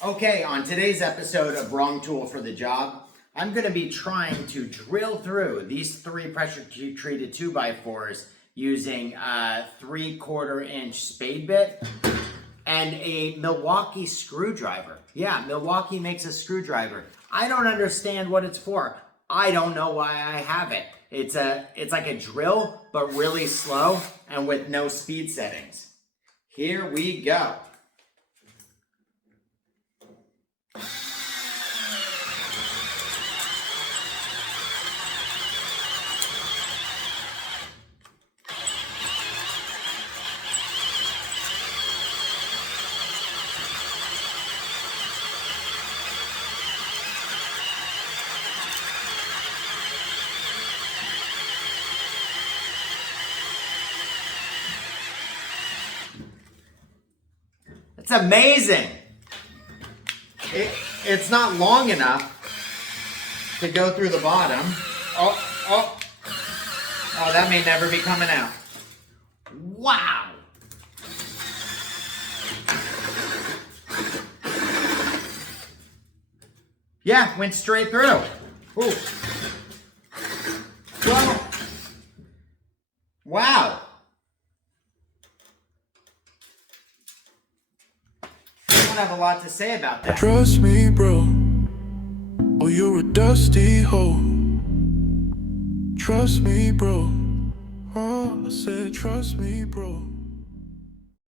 Okay, on today's episode of Wrong Tool for the Job, I'm going to be trying to drill through these 3 pressure treated 2x4s using a 3/4 inch spade bit and a Milwaukee screwdriver. Yeah, Milwaukee makes a screwdriver. I don't understand what it's for. I don't know why I have it. It's like a drill, but really slow and with no speed settings. Here we go. It's amazing. It's not long enough to go through the bottom. Oh, that may never be coming out. Wow. Yeah, went straight through. Ooh. Whoa. Wow. I don't have a lot to say about that. Trust me, bro. Oh, you're a dusty hoe. Trust me, bro. Oh, I said, trust me, bro.